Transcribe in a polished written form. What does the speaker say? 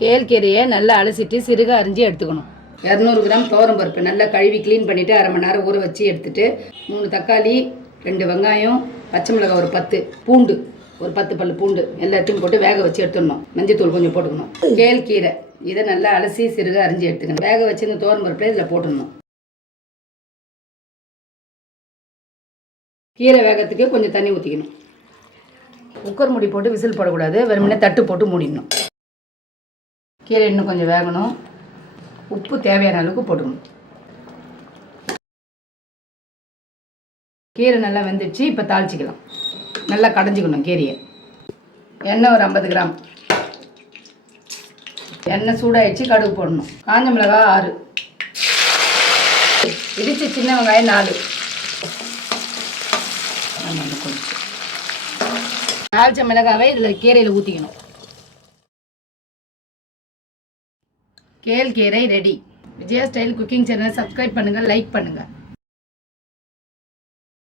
கேழ்கீரையை நல்லா அலசிட்டு சிறுக அரிஞ்சு எடுத்துக்கணும். 200 கிராம் துவரம் பருப்பு நல்லா கழுவி க்ளீன் பண்ணிவிட்டு அரை மணி நேரம் ஊற வச்சு எடுத்துட்டு 3 தக்காளி, 2 வெங்காயம், பச்சை மிளகாய் ஒரு 10, பூண்டு ஒரு 10 பல்லு பூண்டு எல்லாத்தையும் போட்டு வேக வச்சு எடுத்துடணும். மஞ்சத்தூள் கொஞ்சம் போட்டுக்கணும். கேழ்கீரை இதை நல்லா அலசி சிறுக அரிஞ்சு எடுத்துக்கணும். வேக வச்சு இந்த துவரம் பருப்பில் இதில் போட்டுடணும். கீரை வேகத்துக்கு கொஞ்சம் தண்ணி ஊற்றிக்கணும். குக்கர் மூடி போட்டு விசில் போடக்கூடாது, வெறுமனே தட்டு போட்டு மூடிடணும். கீரை இன்னும் கொஞ்சம் வேகணும். உப்பு தேவையான அளவுக்கு போட்டுக்கணும். கீரை நல்லா வெந்துடுச்சு. இப்போ தாளிச்சிக்கலாம். நல்லா கடைஞ்சிக்கணும் கீரையை. எண்ணெய் ஒரு 50 கிராம். எண்ணெய் சூடாகிடுச்சு. கடுகு போடணும். காஞ்ச மிளகாய் 6, இடித்து சின்ன வெங்காயம் 4. தாளிச்ச மிளகாவை இதில் கீரையில் ஊற்றிக்கணும். கேழ்கீரை ரெடி. Vijaya style cooking channel subscribe பண்ணுங்கள், லைக் பண்ணுங்கள்.